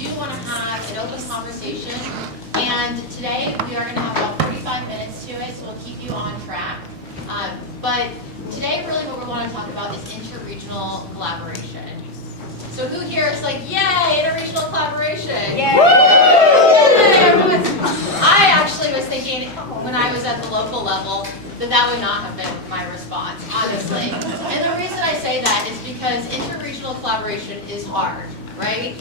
do want to have an open conversation, and today we are going to have about 45 minutes to it, so we'll keep you on track. But today, really what we want to talk about is interregional collaboration. So who here is like, yay, interregional collaboration? Yay! I actually was thinking, when I was at the local level, that would not have been my response, honestly. And the reason I say that is because interregional collaboration is hard, right?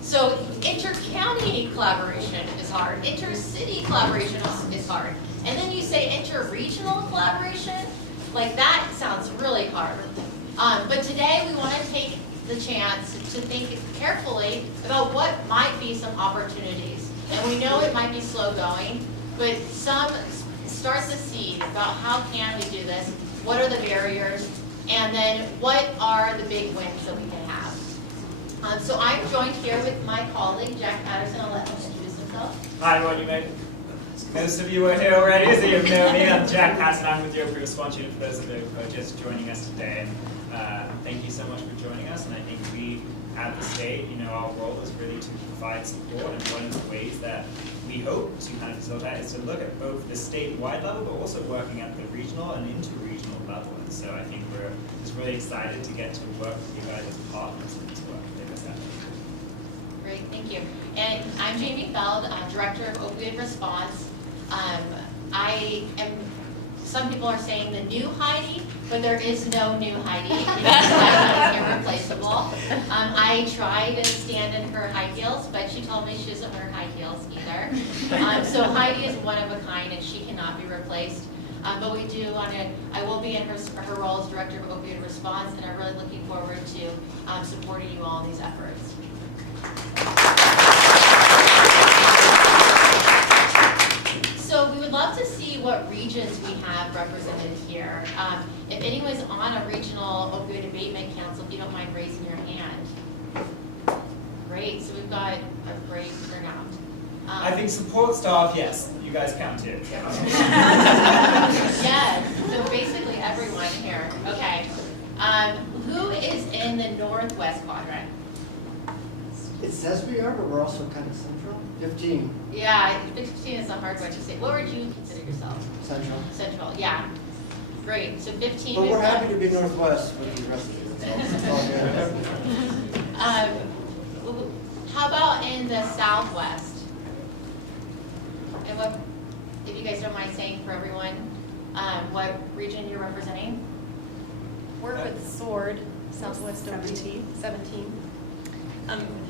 So inter-county collaboration is hard, inter-city collaboration is hard. And then you say inter-regional collaboration, like that sounds really hard. But today we want to take the chance to think carefully about what might be some opportunities. And we know it might be slow going, but some start the seed about how can we do this, what are the barriers, and then what are the big wins that we can have. So I'm joined here with my colleague, Jack Patterson. I'll let him introduce himself. Hi, everybody. Most of you are here already, so you know me. I'm Jack Patterson. I'm with the Opioid Response Unit, for those of you who are just joining us today. Thank you so much for joining us, and I think we at the state, our role is really to provide support, and one of the ways that we hope to kind of facilitate is to look at both the statewide level, but also working at the regional and inter-regional level. And so I think we're just really excited to get to work with you guys as partners in this work. Great, thank you. And I'm Jamie Feld, Director of Opioid Response. Some people are saying the new Heidi, but there is no new Heidi. Heidi is irreplaceable. I tried to stand in her high heels, but she told me she doesn't wear high heels either. So Heidi is one of a kind, and she cannot be replaced. But we do want to, I will be in her role as Director of Opioid Response, and I'm really looking forward to supporting you all in these efforts. So we would love to see what regions we have represented here. If anyone's on a regional opioid abatement council, if you don't mind raising your hand. Great, so we've got a great turnout. I think support staff, yes, you guys count too. Yes, so basically everyone here. Okay. Who is in the northwest quadrant? It says we are, but we're also kind of central. 15. Yeah, 15 is a hard one to say. What would you consider yourself? Central. Central, yeah. Great, so 15. But we're happy to be northwest with the rest of you. It's all good. How about in the southwest? And what, if you guys don't mind saying for everyone, what region you're representing? Work with SWORD, Southwest 17.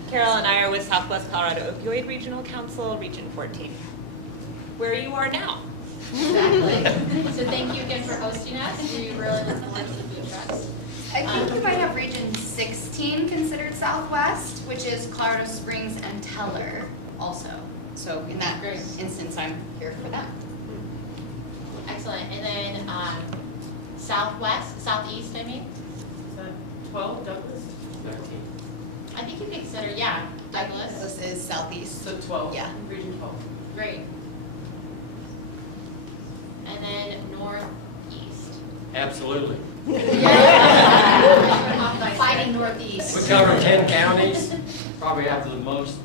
Carol and I are with Southwest Colorado Opioid Regional Council, Region 14, where you are now. Exactly. So thank you again for hosting us. We really look forward to the food trucks. I think we might have Region 16 considered Southwest, which is Colorado Springs and Teller also. So in that instance, I'm here for that. Excellent. And then southeast, I mean? Is that 12, Douglas? 19. I think you could consider, yeah, Douglas. This is Southeast. So 12. Yeah. Region 12. Great. And then northeast. Absolutely. Yeah. Fighting northeast. We cover 10 counties, probably have the most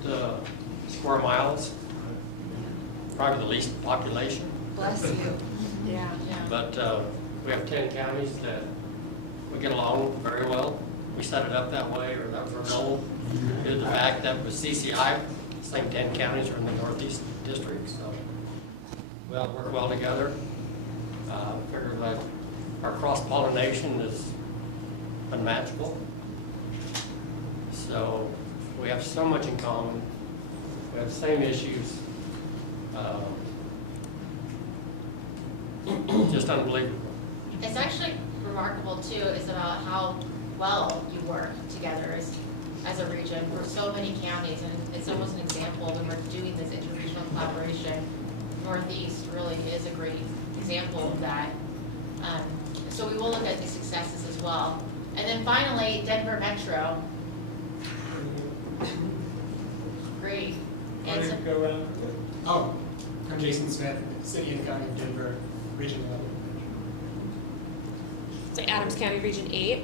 square miles, probably the least population. Bless you. Yeah. But we have 10 counties that we get along very well. We set it up that way, or that was our goal. Due to the fact that with CCI, same 10 counties are in the Northeast District, so we all work well together. Figured that our cross-pollination is unmatchable. So we have so much in common. We have the same issues. Just unbelievable. It's actually remarkable too, is about how well you work together as a region for so many counties, and it's almost an example when we're doing this interregional collaboration. Northeast really is a great example of that. So we will look at the successes as well. And then finally, Denver Metro. Great. And so, go around. Oh, I'm Jason Smith, City and County of Denver, Region 11. So Adams County, Region 8.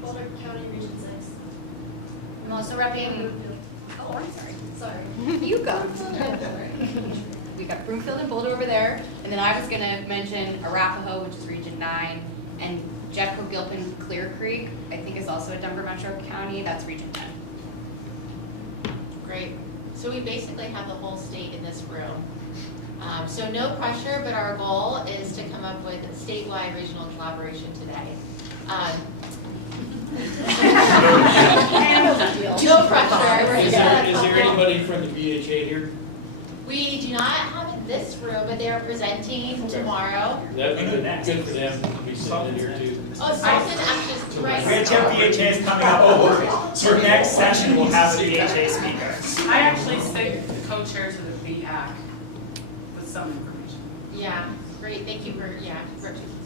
Boulder County, Region 6. I'm also repping, oh, I'm sorry. Sorry. You go. We got Broomfield and Boulder over there, and then I was gonna mention Arapahoe, which is Region 9, and Jetco, Gilpin, Clear Creek, I think is also a Denver Metro County, that's Region 10. Great. So we basically have the whole state in this room. So no pressure, but our goal is to come up with statewide regional collaboration today. No pressure. Is there anybody from the BHA here? We do not have it in this room, but they are presenting tomorrow. That'd be good for them to be sitting in here too. Oh, Sultan actually is right. Great, Jeff, BHA is coming up. Oh, so next session we'll have a BHA speaker. I actually sent the co-chairs of the BHAC with some information. Yeah, great, thank you for,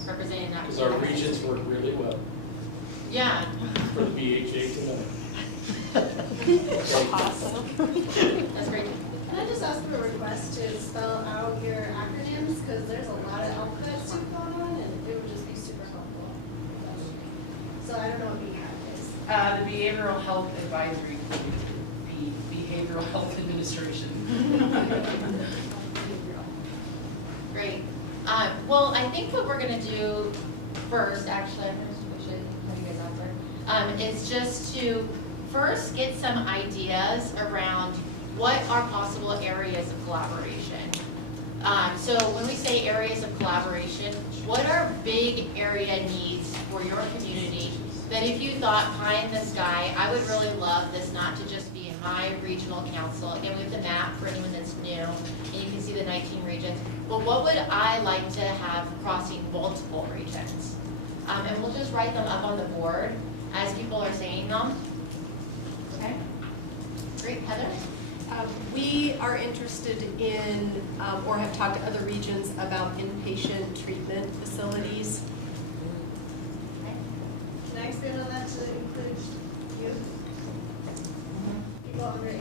representing that. Because our regions work really well Yeah. for the BHA tonight. Awesome. That's great. Can I just ask for a request to spell out your acronyms, because there's a lot of alphabets going on, and it would just be super helpful. So I don't know what BHAC is. The Behavioral Health Advisory Committee, the Behavioral Health Administration. Great. Well, I think what we're gonna do first, actually, we should have you guys answer, is just to first get some ideas around what are possible areas of collaboration. So when we say areas of collaboration, what are big area needs for your community that if you thought pie in the sky, I would really love this not to just be in my regional council. Again, we have the map for anyone that's new, and you can see the 19 regions. But what would I like to have crossing multiple regions? And we'll just write them up on the board as people are saying them. Okay? Great, Heather? We are interested in, or have talked to other regions about inpatient treatment facilities. Can I expand on that to include youth? People under 18.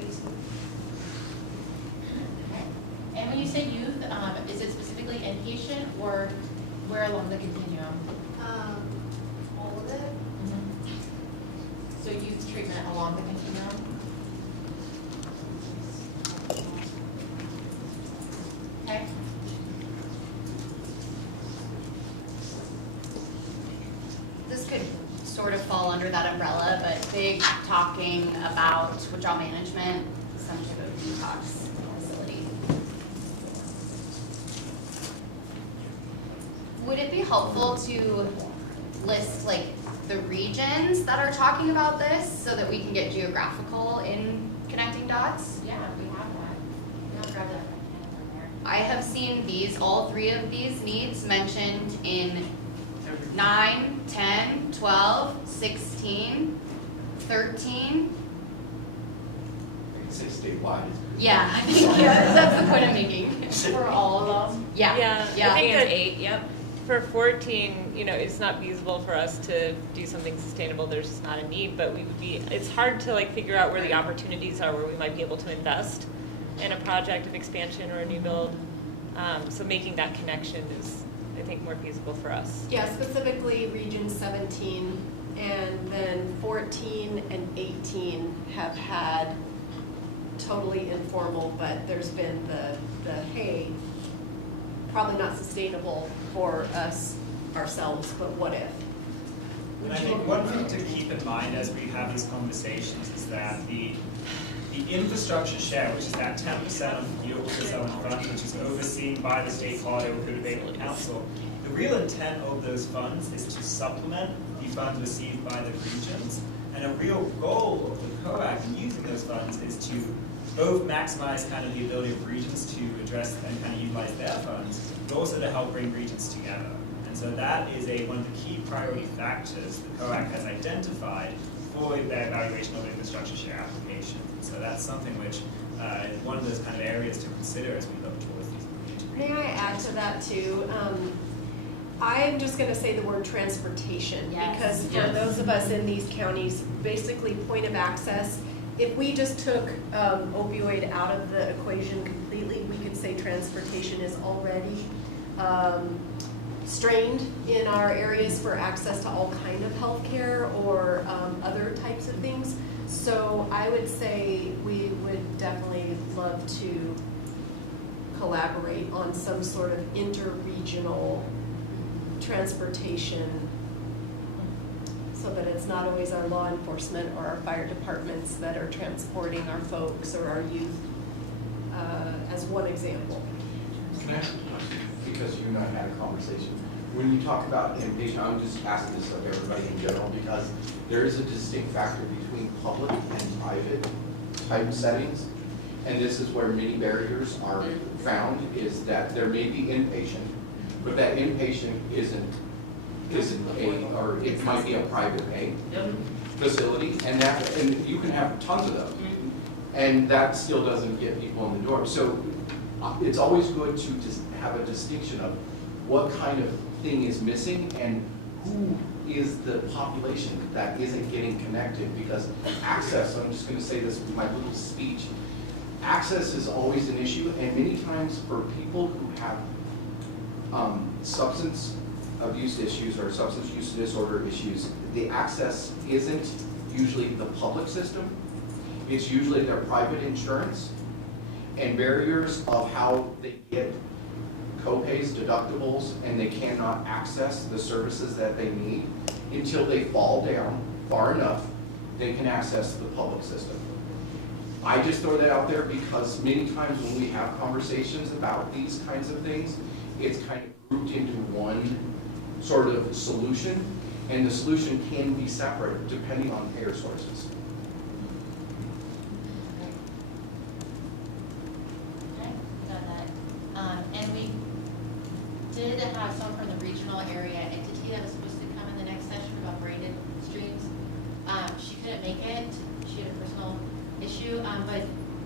Okay. And when you say youth, is it specifically inpatient or where along the continuum? All of it. So youth treatment along the continuum? Okay. This could sort of fall under that umbrella, but big talking about withdrawal management, some type of detox facility. Would it be helpful to list like the regions that are talking about this so that we can get geographical in connecting dots? Yeah, we have that. I'll grab that. I have seen these, all three of these needs mentioned in 9, 10, 12, 16, 13. Say statewide. Yeah, I think that's the point I'm making. For all of them? Yeah, I think that 8, yep. For 14, it's not feasible for us to do something sustainable. There's just not a need, but it's hard to figure out where the opportunities are where we might be able to invest in a project of expansion or a new build. So making that connection is, I think, more feasible for us. Yeah, specifically Region 17, and then 14 and 18 have had totally informal, but there's been the hey, probably not sustainable for us ourselves, but what if? And I think one thing to keep in mind as we have these conversations is that the infrastructure share, which is that 10% of the opioid settlement fund, which is overseen by the state Opioid Abatement Council, the real intent of those funds is to supplement the funds received by the regions. And a real goal of the COAC in using those funds is to both maximize kind of the ability of regions to address and kind of utilize their funds, but also to help bring regions together. And so that is one of the key priority factors the COAC has identified for their evaluation of infrastructure share application. So that's something which is one of those kind of areas to consider as we look towards these integrated. May I add to that too? I'm just going to say the word transportation, Yes. because for those of us in these counties, basically point of access, if we just took opioid out of the equation completely, we could say transportation is already strained in our areas for access to all kind of healthcare or other types of things. So I would say we would definitely love to collaborate on some sort of interregional transportation so that it's not always our law enforcement or our fire departments that are transporting our folks or our youth, as one example. Can I ask a question? Because you and I had a conversation. When you talk about inpatient, I'm just asking this of everybody in general because there is a distinct factor between public and private type settings. And this is where many barriers are found, is that there may be inpatient, but that inpatient isn't a, or it might be a private pay facility, and you can have tons of them. And that still doesn't get people in the door. So it's always good to just have a distinction of what kind of thing is missing and who is the population that isn't getting connected, because access, I'm just going to say this with my little speech, access is always an issue, and many times for people who have substance abuse issues or substance use disorder issues, the access isn't usually the public system, it's usually their private insurance, and barriers of how they get co-pays, deductibles, and they cannot access the services that they need until they fall down far enough they can access the public system. I just throw that out there because many times when we have conversations about these kinds of things, it's kind of grouped into one sort of solution, and the solution can be separate depending on payer sources. Okay, got that. And we did have someone from the regional area entity that was supposed to come in the next session about braided streams. She couldn't make it. She had a personal issue, but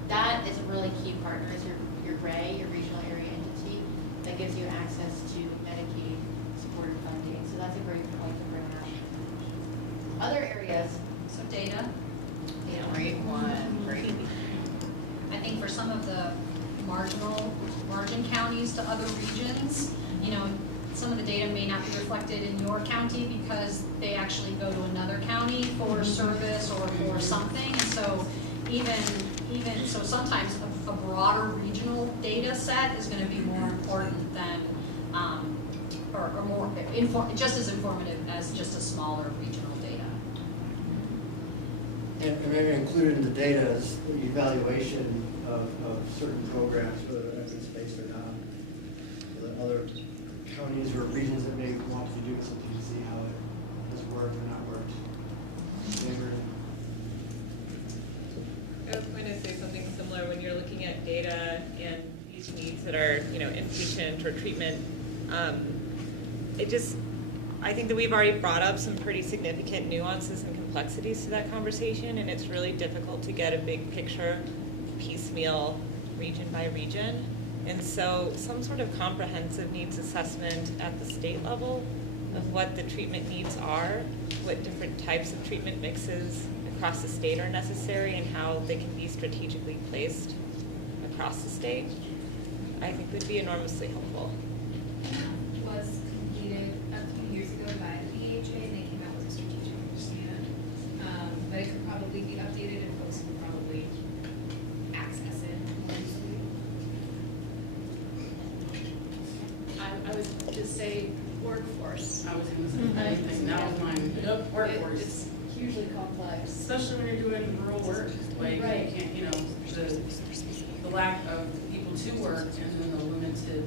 that is a really key partner, is your RAE, your regional area entity, that gives you access to Medicaid supported funding. So that's a great point to bring up. Other areas, So data, Great one, great. I think for some of the margin counties to other regions, some of the data may not be reflected in your county because they actually go to another county for service or for something. And so so sometimes a broader regional data set is going to be more important than, or more, just as informative as just a smaller regional data. And maybe included in the data is the evaluation of certain programs, whether they're evidence-based or not. So that other counties or regions that may want to do something to see how it has worked or not worked. I was going to say something similar when you're looking at data and these needs that are, inpatient or treatment. I think that we've already brought up some pretty significant nuances and complexities to that conversation, and it's really difficult to get a big picture, piecemeal, region by region. And so some sort of comprehensive needs assessment at the state level of what the treatment needs are, what different types of treatment mixes across the state are necessary, and how they can be strategically placed across the state, I think would be enormously helpful. Was completed a few years ago by the BHA, and they came out with a strategic plan. But it could probably be updated, and folks can probably access it more easily. I would just say workforce. I was gonna say the same thing, that was mine. Yep, workforce. It's hugely complex. Especially when you're doing rural work, like, Right. you can't, the lack of people to work and then the limited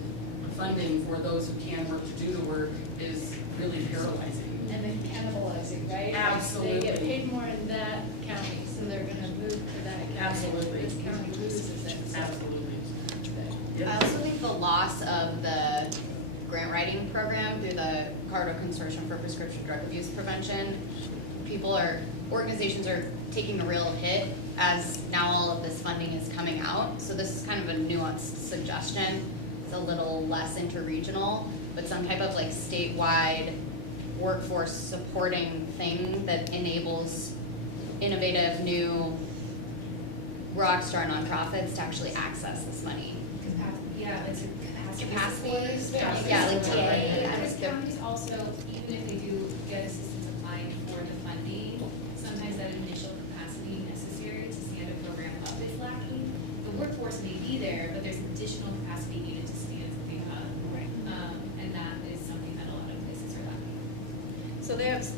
funding for those who can work to do the work is really paralyzing. And then cannibalizing, right? Absolutely. They get paid more in that county, so they're gonna move to that county. Absolutely. This county loses it. So. Absolutely. I also think the loss of the grant writing program through the Colorado Consortium for Prescription Drug Abuse Prevention, organizations are taking a real hit as now all of this funding is coming out. So this is kind of a nuanced suggestion. It's a little less interregional, but some type of statewide workforce supporting thing that enables innovative new rockstar nonprofits to actually access this money. Yeah, it's a Capacity, supporters. yeah, like TA. Because counties also, even if they do get assistance applying for the funding, sometimes that initial capacity force may be there, but there's additional capacity needed to stand something up. Right. And that is something that a lot of places are lacking. So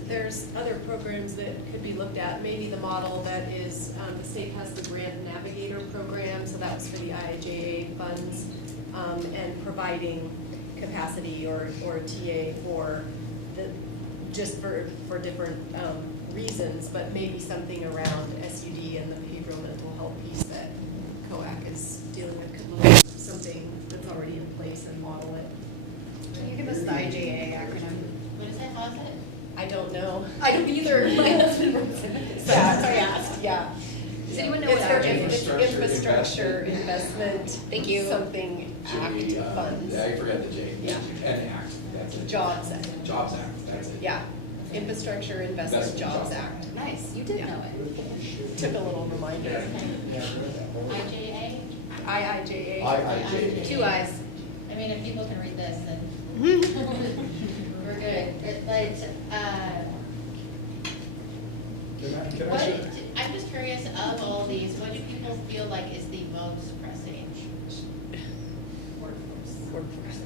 there's other programs that could be looked at. Maybe the model that is, the state has the Grant Navigator program, so that was for the IIJA funds, and providing capacity or TA for the, just for different reasons, but maybe something around SUD and the behavioral mental health piece that COAC is dealing with could look at something that's already in place and model it. Can you give us the IJA acronym? What is it, how is it? I don't know. I don't either. My husband works in it. So I asked, yeah. Does anyone know It's what for IJA is? infrastructure investment. Thank you. Something act funds. I forget the J. Yeah. And Act, that's it. Jobs Act. Jobs Act, that's it. Yeah. Infrastructure Investment Investment Jobs Jobs Act. Nice, you did Yeah. know it. Took a little reminder. IJA? IIJA. IIJA. Two eyes. I mean, if people can read this, then we're good. Can I What, share? I'm just curious, of all these, what do people feel like is the most pressing? Workforce.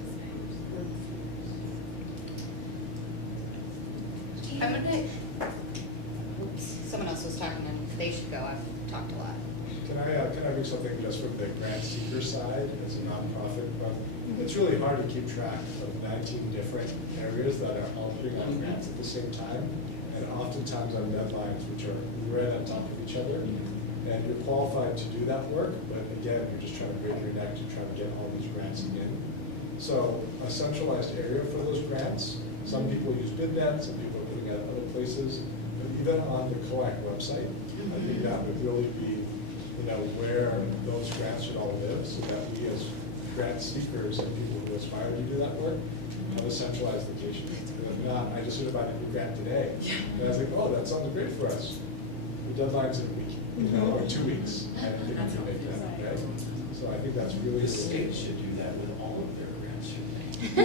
I'm gonna, oops, someone else was talking and they should go. I've talked a lot. Can I do something just from the grant seeker side as a nonprofit? But it's really hard to keep track of 19 different areas that are all putting out grants at the same time, and oftentimes on deadlines which are right on top of each other. And you're qualified to do that work, but again, you're just trying to break your neck to try to get all these grants in. So a centralized area for those grants. Some people use BidNet, some people are putting it at other places, but even on the COAC website, I think that would really be, where those grants should all live, so that we as grant seekers and people who aspire to do that work have a centralized location. If not, I just heard about a new grant today, and I was like, oh, that sounds great for us. The deadline's in a week, or 2 weeks. I don't think we can make that, right? So I think that's really. The state should do that with all of their grants, shouldn't they?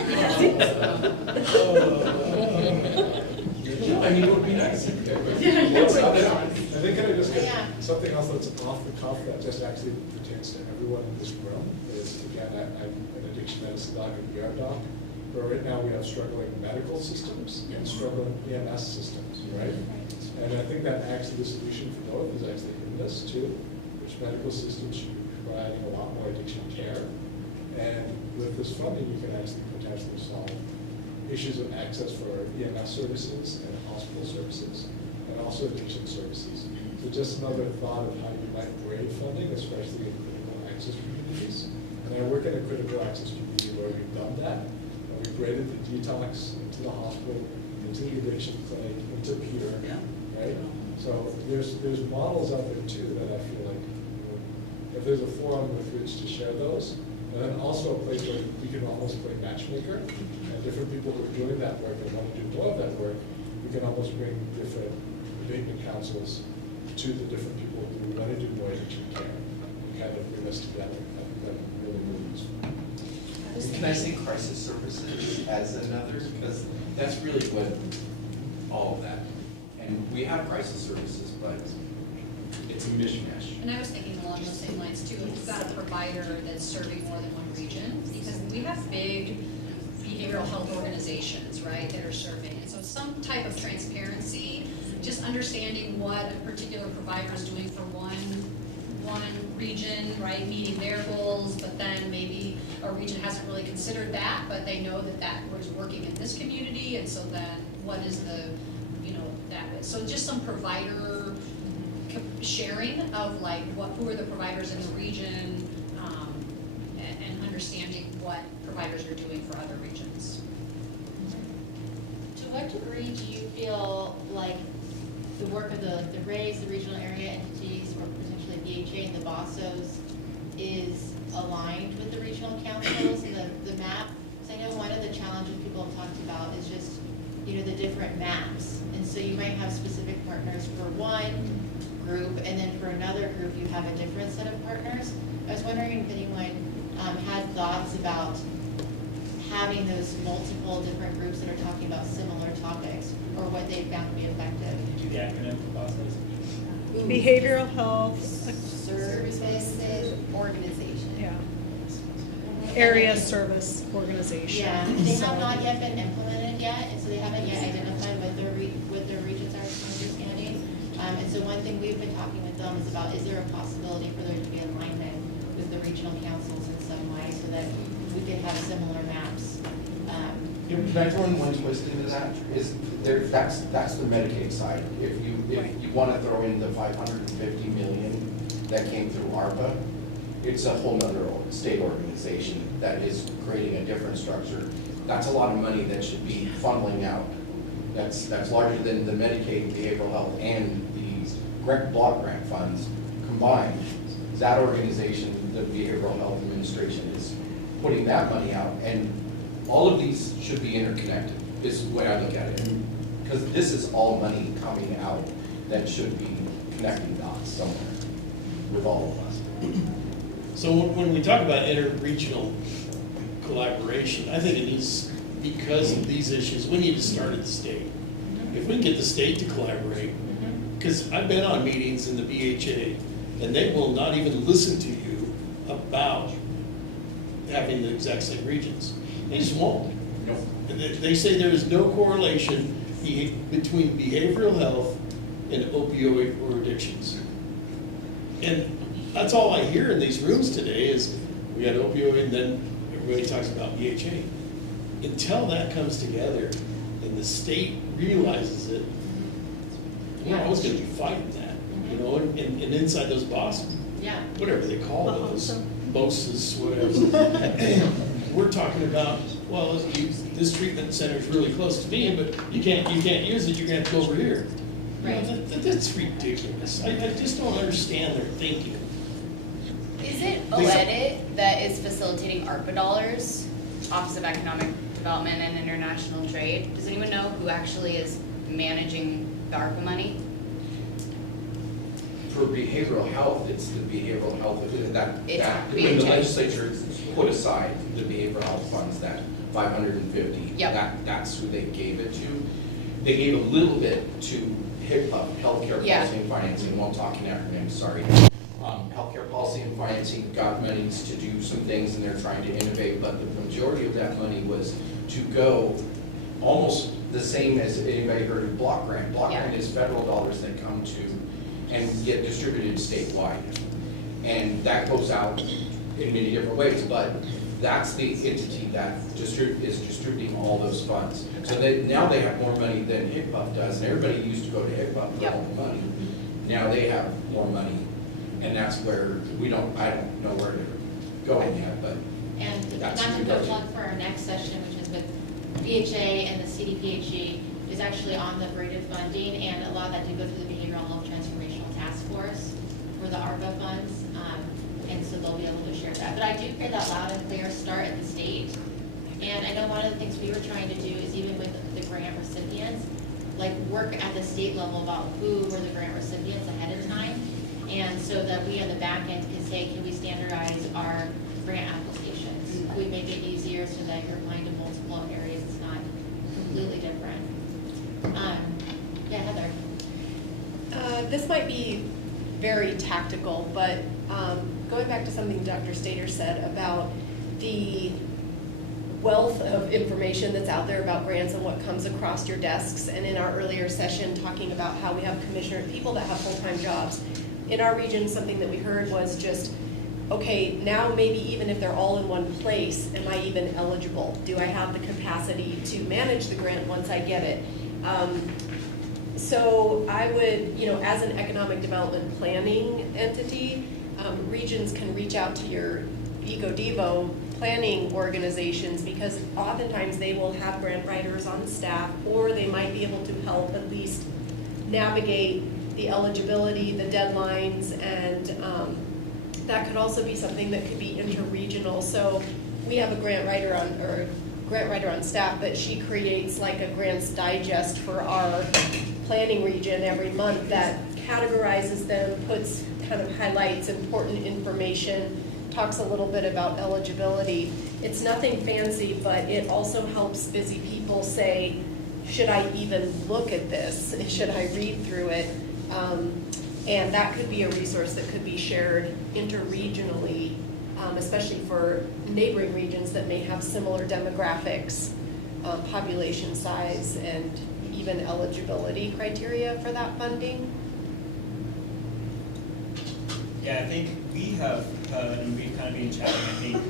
I mean, it would be nice. I think can I just get something else that's off the cuff that just actually pertains to everyone in this room is, again, I'm an addiction medicine doc and ER doc, but right now we have struggling medical systems and struggling EMS systems, right? And I think that actually the solution for both is actually in this too, which medical systems should be providing a lot more addiction care. And with this funding, you can actually potentially solve issues of access for EMS services and hospital services, and also addiction services. So just another thought of how you might grade funding, especially in critical access communities. And I work in a critical access community where we've done that. And we've graded the detox into the hospital, into the addiction clinic, into peer, right? So there's models out there too that I feel like, if there's a forum with which to share those, and then also a place where we can almost play matchmaker, and different people who are doing that work and want to do more of that work, we can almost bring different abatement councils to the different people who want to do more addiction care, and kind of bring us together. I think that would be really, really useful. Can I say crisis services as another? Because that's really what all of that. And we have crisis services, but it's a mishmash. And I was thinking along those same lines too, if you've got a provider that's serving more than one region, because we have big behavioral health organizations, right, that are serving. And so some type of transparency, just understanding what a particular provider is doing for one region, right, meeting their goals, but then maybe a region hasn't really considered that, but they know that that was working in this community, and so then what is the, so just some provider sharing of like who are the providers in the region, and understanding what providers are doing for other regions. To what degree do you feel like the work of the RAIs, the regional area entities, or potentially BHA and the BOSSOs is aligned with the regional councils and the map? Because I know one of the challenges people have talked about is just, the different maps. And so you might have specific partners for one group, and then for another group you have a different set of partners. I was wondering if anyone had thoughts about having those multiple different groups that are talking about similar topics, or what they found to be effective. Can you do the acronym for BOSSOs? Behavioral health. Service-based organization. area service organization. Yeah, they So- have not yet been implemented yet, and so they haven't yet identified what their regions are, to my understanding. And so one thing we've been talking with them is about, is there a possibility for there to be alignment with the regional councils in some way, so that we could have similar maps? Can I throw in one twist into that? Is there, that's the Medicaid side. If you want to throw in the 550 million that came through ARPA, it's a whole nother state organization that is creating a different structure. That's a lot of money that should be funneling out. That's larger than the Medicaid, behavioral health, and these block grant funds combined. That organization, the Behavioral Health Administration, is putting that money out, and all of these should be interconnected, is the way I look at it. Because this is all money coming out that should be connecting dots somewhere with all of us. So when we talk about interregional collaboration, I think it needs, because of these issues, we need to start at the state. If we can get the state to collaborate, because I've been on meetings in the BHA, and they will not even listen to you about having the exact same regions. They just won't. No. They say there is no correlation between behavioral health and opioid or addictions. And that's all I hear in these rooms today is we got opioid, and then everybody talks about BHA. Until that comes together and the state realizes it, we're always going to be fighting that, you know, and inside those boxes, Yeah. whatever they call those, BOSAs, whatever. We're talking about, well, this treatment center is really close to me, but you can't use it, you're gonna have to go over here. You know, Right. that's ridiculous. I just don't understand their thinking. Is it OEDIT that is facilitating ARPA dollars, Office of Economic Development and International Trade? Does anyone know who actually is managing the ARPA money? For behavioral health, it's the behavioral health, It's when the BHA. legislature put aside the behavioral health funds, that 550. Yep. That's who they gave it to. They gave a little bit to HIPAA, healthcare Yeah. policy and financing, well, I'm talking acronyms, sorry. Healthcare policy and financing got monies to do some things, and they're trying to innovate, but the majority of that money was to go almost the same as anybody heard of block grant. Block grant is federal dollars that come to and get distributed statewide. And that goes out in many different ways, but that's the entity that is distributing all those funds. So now they have more money than HIPAA does, and everybody used to go to HIPAA for all the money. Now they have more money, and that's where I don't know where they're going yet, but And that's not to who go does it. plug for our next session, which is with BHA and the CDPHE, is actually on the braided funding, and a lot of that did go through the Behavioral Health Transformational Task Force for the ARPA funds, and so they'll be able to share that. But I do hear that loud and clear, start at the state. And I know one of the things we were trying to do is, even with the grant recipients, like work at the state level about who were the grant recipients ahead of time. And so that we on the back end can say, can we standardize our grant applications? Can we make it easier so that you're applying to multiple areas, it's not completely different? Yeah, Heather. This might be very tactical, but going back to something Dr. Stater said about the wealth of information that's out there about grants and what comes across your desks, and in our earlier session talking about how we have people that have full-time jobs. In our region, something that we heard was just, okay, now maybe even if they're all in one place, am I even eligible? Do I have the capacity to manage the grant once I get it? So I would, as an economic development planning entity, regions can reach out to your EcoDevo planning organizations, because oftentimes they will have grant writers on staff, or they might be able to help at least navigate the eligibility, the deadlines, and that could also be something that could be interregional. So we have a grant writer on staff, but she creates like a grants digest for our planning region every month that categorizes them, puts kind of highlights important information, talks a little bit about eligibility. It's nothing fancy, but it also helps busy people say, should I even look at this? Should I read through it? And that could be a resource that could be shared interregionally especially for neighboring regions that may have similar demographics, population size, and even eligibility criteria for that funding? Yeah, I think we have heard, and we've kind of been chatting, I think,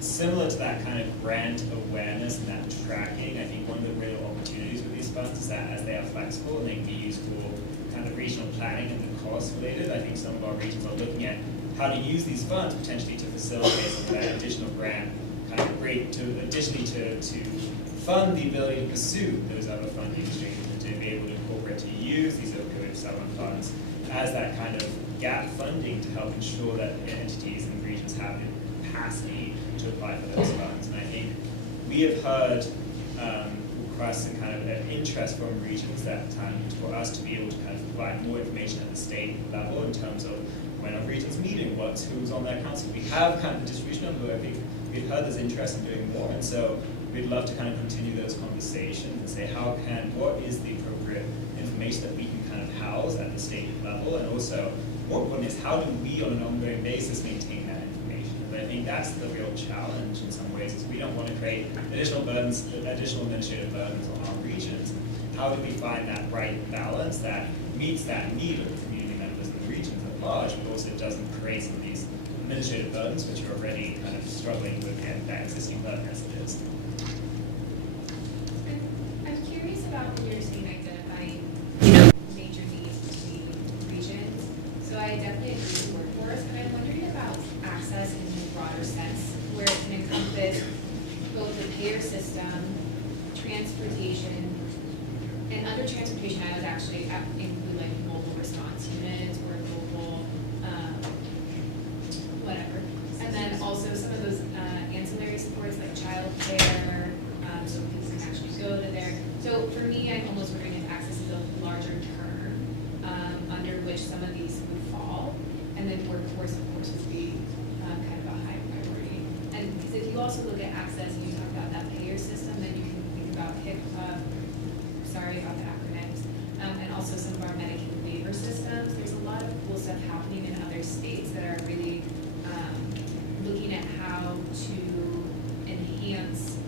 similar to that kind of grant awareness and that tracking, I think one of the real opportunities with these funds is that as they are flexible and they can be used for kind of regional planning and the cost related, I think some of our regions are looking at how to use these funds potentially to facilitate some of that additional grant kind of rate to additionally to fund the ability to pursue those other funding streams and to be able to incorporate to use these opioid settlement funds as that kind of gap funding to help ensure that entities and regions have the capacity to apply for those funds. And I think we have heard requests and kind of an interest from regions that for us to be able to kind of provide more information at the state level in terms of when are regions meeting, who's on that council. We have kind of the distribution of who I think we've heard there's interest in doing more, and so we'd love to kind of continue those conversations and say what is the appropriate information that we can kind of house at the state level, and also more important is how do we on an ongoing basis maintain that information. And I think that's the real challenge in some ways, is we don't want to create additional administrative burdens on our regions. How do we find that right balance that meets that need of the community members and the regions at large, but also doesn't create some of these administrative burdens which are already kind of struggling with that existing burden as it is. I'm curious about when you're saying identifying major needs between regions. So I definitely agree with workforce, but I'm wondering about access in a broader sense, where it can encompass both the payer system, transportation, and under transportation I would actually include like mobile response units or mobile whatever. And then also some of those ancillary supports like childcare, so people can actually go to there. So for me, I'm almost wondering if access is a larger term under which some of these would fall, and then workforce, of course, would be kind of a high priority. And because if you also look at access and you talk about that payer system, then you can think about HIPAA, sorry about the acronyms, and also some of our Medicaid waiver systems. There's a lot of cool stuff happening in other states that are really looking at how to enhance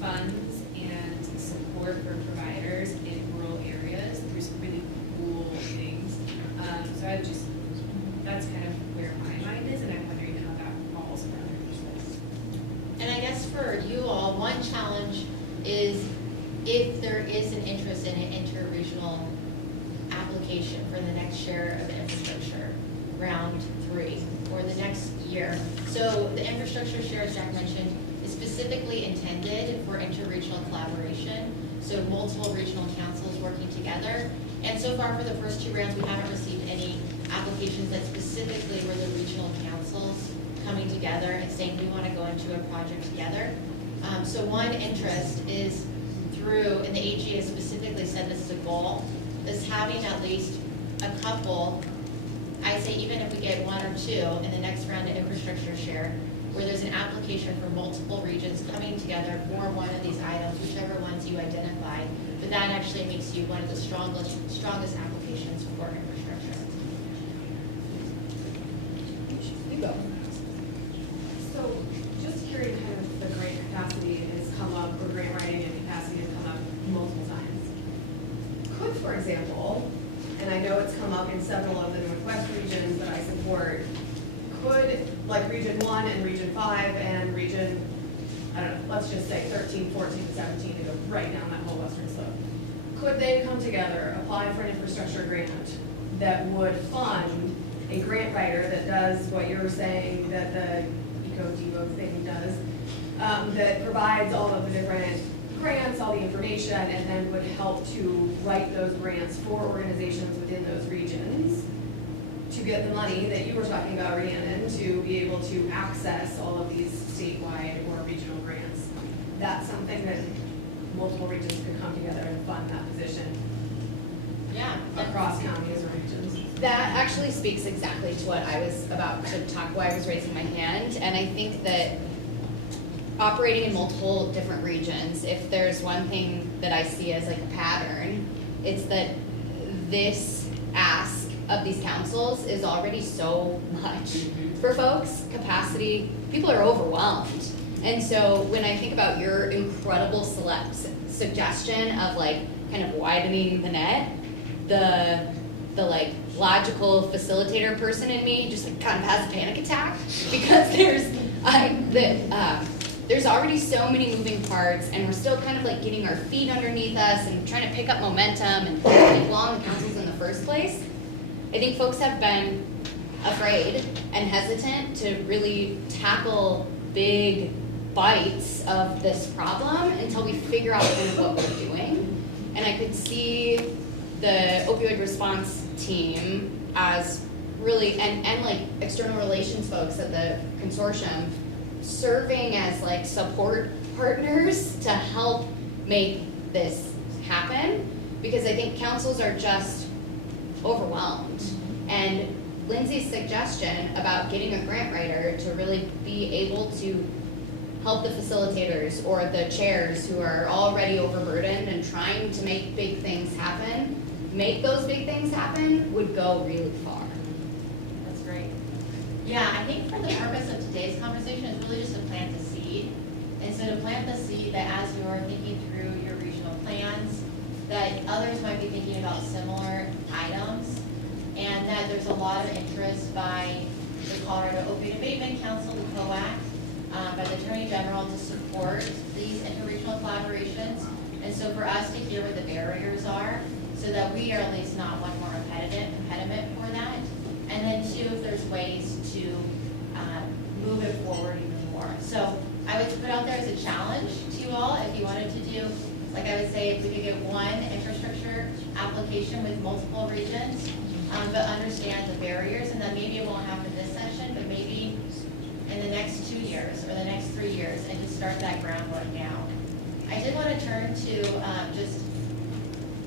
funds and support for providers in rural areas through some really cool things. So that's kind of where my mind is, and I'm wondering how that falls for other people. And I guess for you all, one challenge is if there is an interest in an interregional application for the next share of infrastructure, round 3, or the next year. So the infrastructure share, as Jack mentioned, is specifically intended for interregional collaboration, so multiple regional councils working together. And so far for the first 2 rounds, we haven't received any applications that specifically were the regional councils coming together and saying we want to go into a project together. So one interest is through, and the AG has specifically said this is a goal, is having at least a couple, I say even if we get 1 or 2 in the next round of infrastructure share, where there's an application for multiple regions coming together for one of these items, whichever ones you identify, but that actually makes you one of the strongest applications for infrastructure. You go. So just hearing kind of the grant capacity has come up, or grant writing and capacity has come up multiple times. Could, for example, and I know it's come up in several of the Northwest regions that I support, could, like Region 1 and Region 5 and Region, I don't know, let's just say 13, 14, 17, to go right down that whole western slope, could they come together, apply for an infrastructure grant that would fund a grant writer that does what you're saying that the EcoDevo thing does, that provides all of the different grants, all the information, and then would help to write those grants for organizations within those regions to get the money that you were talking about, Rhiannon, to be able to access all of these statewide or regional grants. That's something that multiple regions could come together and fund that position. Yeah. Across counties or regions. That actually speaks exactly to what I was about to talk, why I was raising my hand, and I think that operating in multiple different regions, if there's one thing that I see as like a pattern, it's that this ask of these councils is already so much for folks. Capacity, people are overwhelmed. And so when I think about your incredible suggestion of like kind of widening the net, the like logical facilitator person in me just like kind of has a panic attack because there's already so many moving parts and we're still kind of like getting our feet underneath us and trying to pick up momentum and keep along the councils in the first place. I think folks have been afraid and hesitant to really tackle big bites of this problem until we figure out kind of what we're doing. And I could see the opioid response team as really, and like external relations folks at the consortium serving as like support partners to help make this happen, because I think councils are just overwhelmed. And Lindsay's suggestion about getting a grant writer to really be able to help the facilitators or the chairs who are already overburdened and trying to make big things happen, make those big things happen would go really far. That's great. Yeah, I think for the purpose of today's conversation is really just to plant the seed. And so to plant the seed that as you're thinking through your regional plans, that others might be thinking about similar items, and that there's a lot of interest by the Colorado Opioid Abatement Council, the COAC, by the Attorney General to support these interregional collaborations. And so for us to hear what the barriers are, so that we are at least not one more impediment for that. And then two, if there's ways to move it forward even more. So I would put out there as a challenge to you all, if you wanted to do, like I would say, if we could get one infrastructure application with multiple regions, but understand the barriers, and then maybe it won't happen this session, but maybe in the next 2 years or the next 3 years, and to start that groundwork now. I did want to turn to just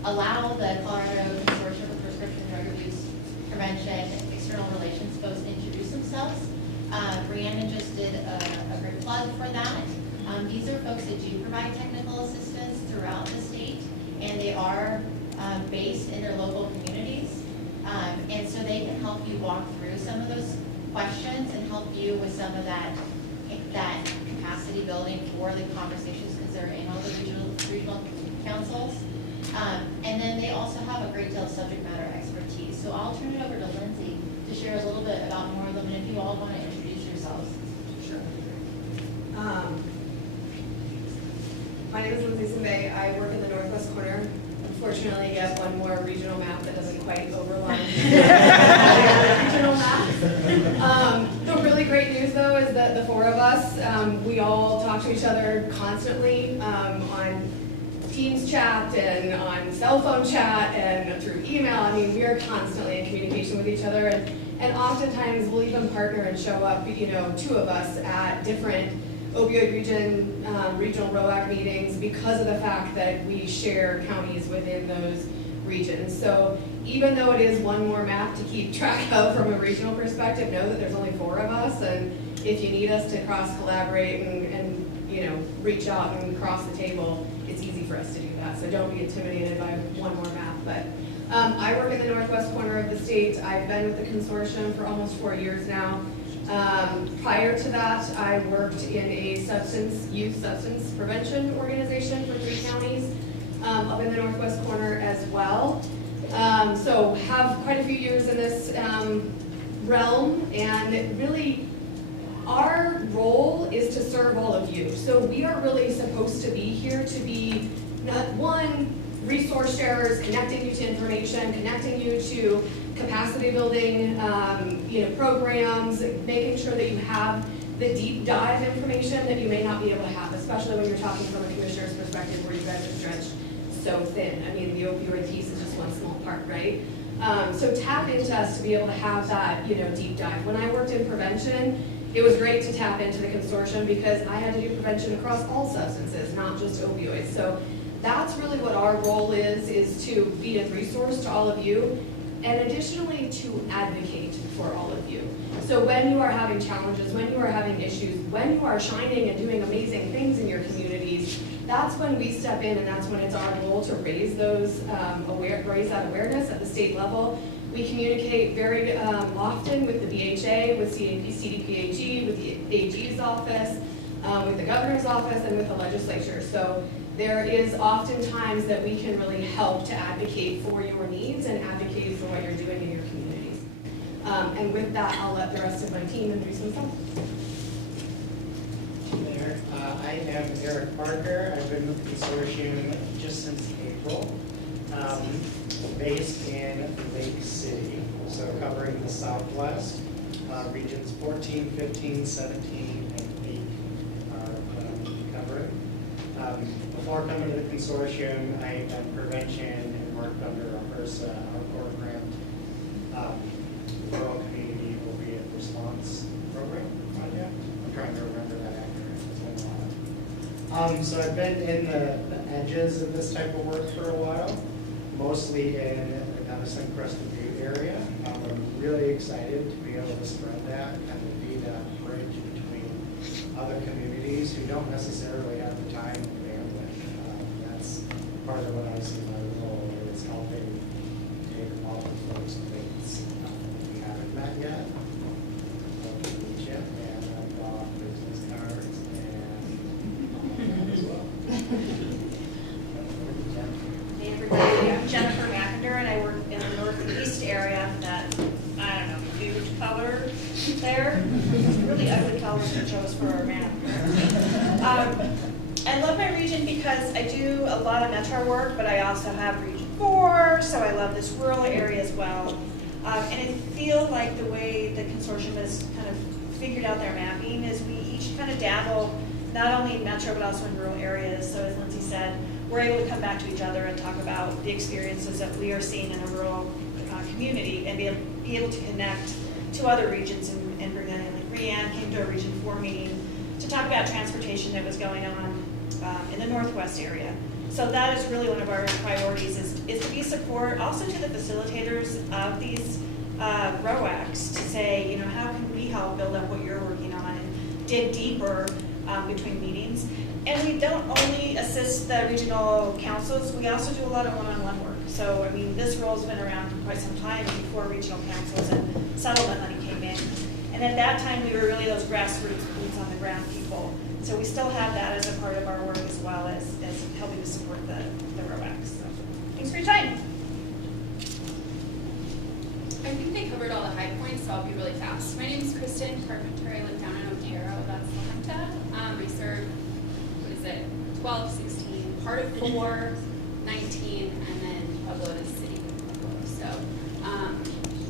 allow the Colorado Consortium for Prescription Drug Abuse Prevention External Relations folks to introduce themselves. Rhiannon just did a great plug for that. These are folks that do provide technical assistance throughout the state, and they are based in their local communities. And so they can help you walk through some of those questions and help you with some of that capacity building for the conversations, because they're in all the regional councils. And then they also have a great deal of subject matter expertise. So I'll turn it over to Lindsay to share a little bit about more of them, and if you all want to introduce yourselves. Sure. My name is Lindsay Simbay. I work in the northwest corner. Unfortunately, I get one more regional map that doesn't quite overlap the regional map. The really great news, though, is that the four of us, we all talk to each other constantly on Teams chat and on cell phone chat and through email. I mean, we are constantly in communication with each other, and oftentimes we'll even partner and show up, two of us at different opioid regional ROAC meetings because of the fact that we share counties within those regions. So even though it is one more map to keep track of from a regional perspective, know that there's only four of us, and if you need us to cross-collaborate and reach out and cross the table, it's easy for us to do that. So don't be intimidated by one more map. But I work in the northwest corner of the state. I've been with the consortium for almost 4 years now. Prior to that, I worked in a youth substance prevention organization for 3 counties up in the northwest corner as well. So have quite a few years in this realm, and really our role is to serve all of you. So we are really supposed to be here to be resource sharers, connecting you to information, connecting you to capacity building, programs, making sure that you have the deep dive information that you may not be able to have, especially when you're talking from a commissioner's perspective where you guys are stretched so thin. I mean, the opioid piece is just one small part, right? So tap into us to be able to have that, deep dive. When I worked in prevention, it was great to tap into the consortium because I had to do prevention across all substances, not just opioids. So that's really what our role is to be a resource to all of you, and additionally to advocate for all of you. So when you are having challenges, when you are having issues, when you are shining and doing amazing things in your communities, that's when we step in, and that's when it's our role to raise those raise that awareness at the state level. We communicate very often with the BHA, with CDPHE, with the AG's office, with the governor's office, and with the legislature. So there is oftentimes that we can really help to advocate for your needs and advocate for what you're doing in your communities. And with that, I'll let the rest of my team introduce themselves. There. I am Eric Parker. I've been with the consortium just since April, based in Lake City, so covering the Southwest. Regions 14, 15, 17, and 8 are what I'm covering. Before coming to the consortium, I had done prevention and worked under HRSA, our program, Rural Community Opioid Response program project. I'm trying to remember that acronym. It's been a while. So I've been in the edges of this type of work for a while, mostly in the Gunnison Crested Butte area. I'm really excited to be able to spread that and to be that bridge between other communities who don't necessarily have the time and bandwidth. That's part of what I see my role is helping take all of those things we haven't met yet. I'll meet you, and I've got business cards and as well. Hey everybody, I'm Jennifer McInder and I work in the northeast area, that, I don't know, huge color there. Really ugly colors we chose for our map. I love my region because I do a lot of metro work, but I also have Region 4, so I love this rural area as well. And I feel like the way the consortium has kind of figured out their mapping is we each kind of dabble not only in metro but also in rural areas. So as Lindsay said, we're able to come back to each other and talk about the experiences that we are seeing in a rural community and be able to connect to other regions and bring that in. Like Rhiannon came to a Region 4 meeting to talk about transportation that was going on in the Northwest area. So that is really one of our priorities is to be support also to the facilitators of these ROACs to say, you know, how can we help build up what you're working on and dig deeper between meetings. And we don't only assist the regional councils, we also do a lot of one-on-one work. So, I mean, this role's been around for quite some time before regional councils and settlement money came in. And at that time, we were really those grassroots, boots on the ground people. So we still have that as a part of our work as well as helping to support the ROACs. So, thanks for your time. I think they covered all the high points, so I'll be really fast. My name is Kristen Carpenter. I live down in Otero, that's La Junta. I serve, 12, 16, part of 4, 19, and then Pueblo to City of Pueblo. So,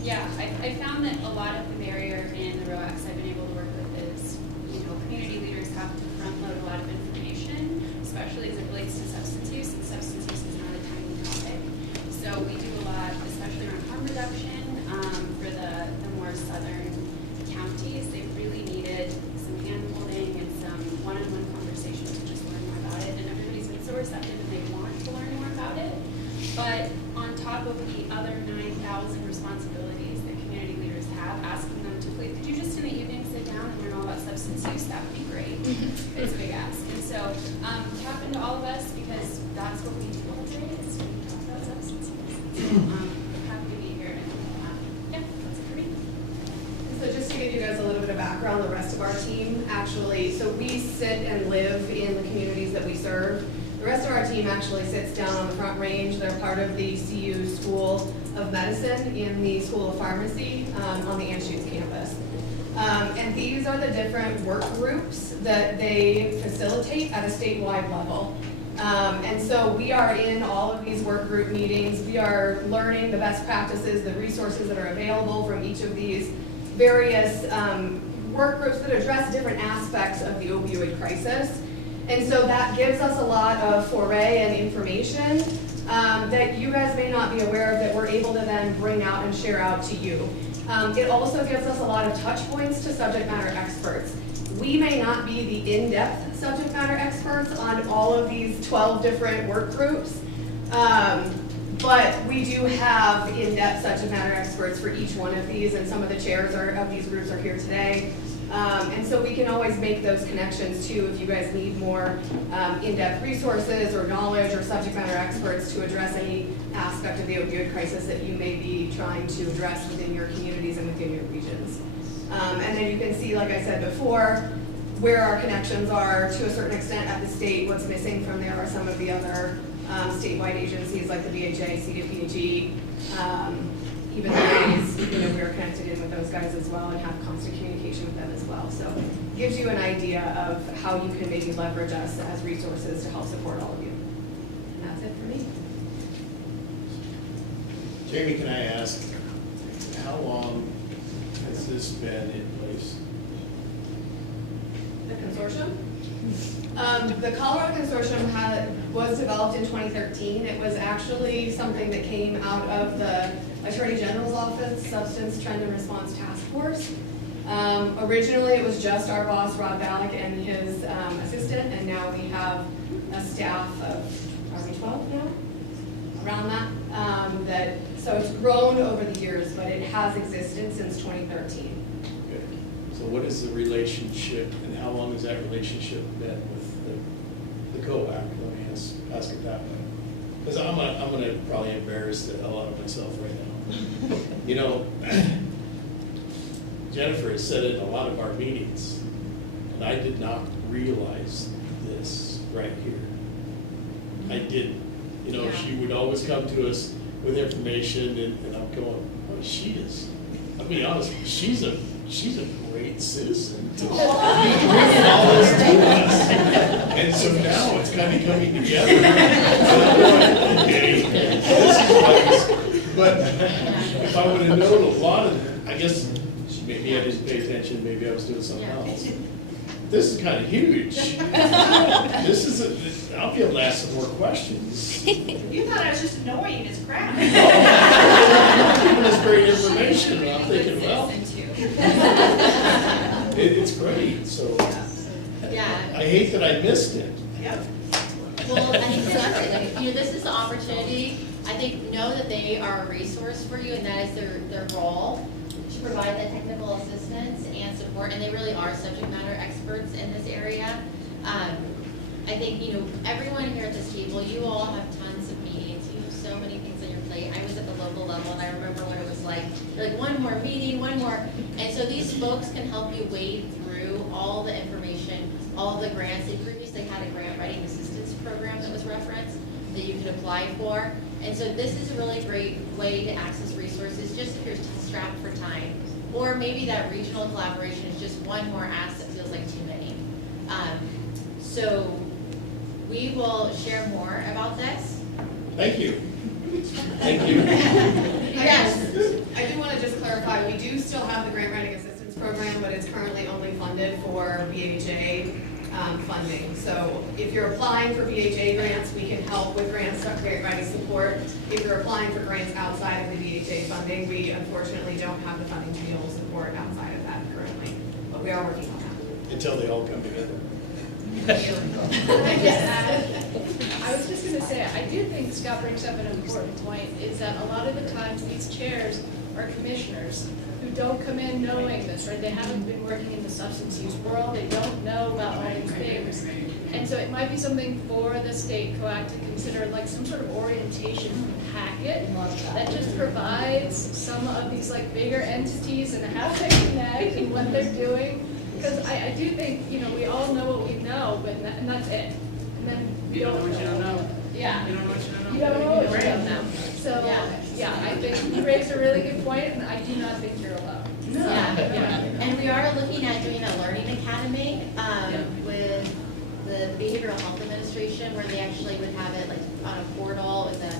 yeah, I found that a lot of the barrier in the ROACs I've been able to work with is, you know, community leaders have to front load a lot of information, especially as it relates to substance use, and substance use is not a tiny topic. So we do a lot, especially around harm reduction, for the more southern counties. They really needed some hand-holding and some one-on-one conversations to just learn more about it, and everybody's been so receptive and they want to learn more about it. But on top of the other 9,000 responsibilities that community leaders have, asking them to please, could you just in the evening sit down and learn all about substance use? That would be great. It's a big ask. And so tap into all of us because that's what we do all day is we talk about substance use. So happy to be here. And yeah, that's it for me. So just to give you guys a little bit of background, the rest of our team actually, so we sit and live in the communities that we serve. The rest of our team actually sits down on the Front Range. They're part of the CU School of Medicine in the School of Pharmacy on the Anschutz campus. And these are the different work groups that they facilitate at a statewide level. And so we are in all of these work group meetings. We are learning the best practices, the resources that are available from each of these various work groups that address different aspects of the opioid crisis. And so that gives us a lot of foray and information that you guys may not be aware of that we're able to then bring out and share out to you. It also gives us a lot of touch points to subject matter experts. We may not be the in-depth subject matter experts on all of these 12 different work groups, but we do have in-depth subject matter experts for each one of these, and some of the chairs of these groups are here today. And so we can always make those connections too if you guys need more in-depth resources or knowledge or subject matter experts to address any aspect of the opioid crisis that you may be trying to address within your communities and within your regions. And then you can see, like I said before, where our connections are to a certain extent at the state. What's missing from there are some of the other statewide agencies like the BHA, CDPG, even the A's, we are connected in with those guys as well and have constant communication with them as well. So it gives you an idea of how you can maybe leverage us as resources to help support all of you. And that's it for me. Jamie, can I ask, how long has this been in place? The consortium? The Colorado Consortium was developed in 2013. It was actually something that came out of the Attorney General's Office Substance Trend and Response Task Force. Originally, it was just our boss, Rob Ballack, and his assistant, and now we have a staff of, are we 12 now? Around that. So it's grown over the years, but it has existed since 2013. Okay. So what is the relationship, and how long has that relationship been with the COAC? Let me ask it that way. Because I'm gonna probably embarrass the hell out of myself right now. You know, Jennifer has said it in a lot of our meetings, and I did not realize this right here. I didn't. You know, she would always come to us with information, and I'm going, oh, she is. I'll be honest, she's a great citizen to bring all this to us. And so now it's kind of coming together. And I'm going, okay, this is nice. But if I would have known a lot of, I guess maybe I didn't pay attention, maybe I was doing something else. This is kind of huge. This is I'll be able to ask some more questions. You thought I was just annoying as crap. Giving us great information, and I'm thinking, well, it's great, so. Yeah. I hate that I missed it. Yep. Well, I think this is the opportunity. I think know that they are a resource for you, and that is their role to provide that technical assistance and support. And they really are subject matter experts in this area. I think everyone here at this table, you all have tons of meetings. You have so many things on your plate. I was at the local level, and I remember what it was like. They're like, one more meeting, one more. And so these folks can help you wade through all the information, all the grants. They previously had a grant writing assistance program that was referenced that you could apply for. And so this is a really great way to access resources just if you're strapped for time. Or maybe that regional collaboration is just one more ask that feels like too many. So we will share more about this. Thank you. Thank you. Yes. I do want to just clarify, we do still have the grant writing assistance program, but it's currently only funded for BHA funding. So if you're applying for BHA grants, we can help with grant writing support. If you're applying for grants outside of the BHA funding, we unfortunately don't have the funding to be able to support outside of that currently, but we are working on that. Until they all come together. I was just going to say, I do think Scott brings up an important point, is that a lot of the times these chairs are commissioners who don't come in knowing this, right? They haven't been working in the substance use world, they don't know about all these things. And so it might be something for the state COAC to consider, like some sort of orientation packet that just provides some of these like bigger entities and how they connect and what they're doing. Because I do think, we all know what we know, but and that's it. And then You don't know what you don't know. Yeah. You don't know what you don't know. You don't know what you Right. don't know. So, yeah, I think you raised a really good point, and I do not think you're alone. Yeah. And we are looking at doing a learning academy with the Behavioral Health Administration, where they actually would have it like on a portal with the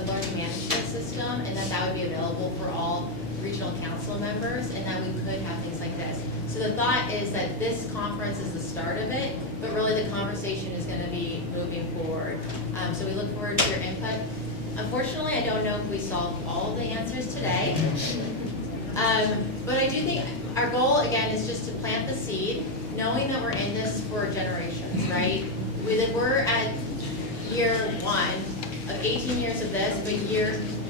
learning management system, and that would be available for all regional council members, and that we could have things like this. So the thought is that this conference is the start of it, but really the conversation is going to be moving forward. So we look forward to your input. Unfortunately, I don't know if we solved all of the answers today. But I do think our goal, again, is just to plant the seed, knowing that we're in this for generations, right? We're at year 1 of 18 years of this, but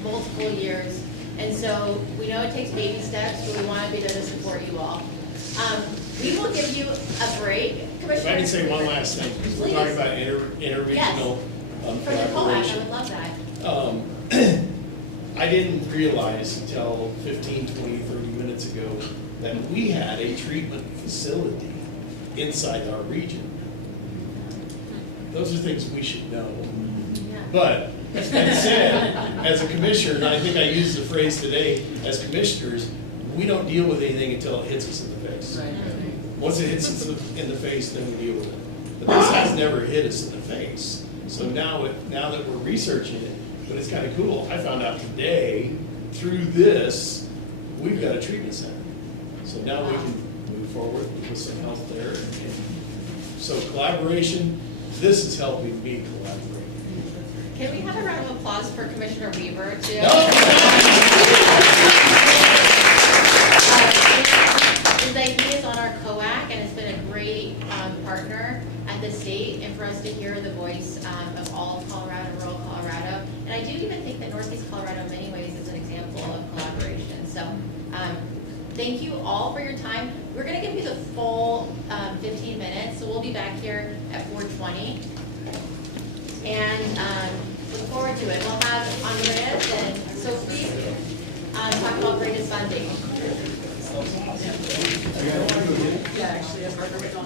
multiple years. And so we know it takes baby steps, but we want to be there to support you all. We will give you a break, If Commissioner. I can say one last thing, we're talking about interregional From the COAC, I collaboration. would love that. I didn't realize until 15, 20, 30 minutes ago that we had a treatment facility inside our region. Those are things we should know. But, that said, as a commissioner, and I think I used the phrase today, as commissioners, we don't deal with anything until it hits us in the face. Once it hits us in the face, then we deal with it. But this has never hit us in the face. So now that we're researching it, but it's kind of cool. I found out today, through this, we've got a treatment center. So now we can move forward with some health there. And so collaboration, this is helping me collaborate. Can we have a round of applause for Commissioner Weaver too? Is that he is on our COAC and has been a great partner at the state, and for us to hear the voice of all of Colorado, rural Colorado. And I do even think that Northeast Colorado in many ways is an example of collaboration. So thank you all for your time. We're going to give you the full 15 minutes, so we'll be back here at 4:20. And look forward to it. We'll have Andreas and Sophie talk about greatest funding. Yeah, actually, I've heard of it on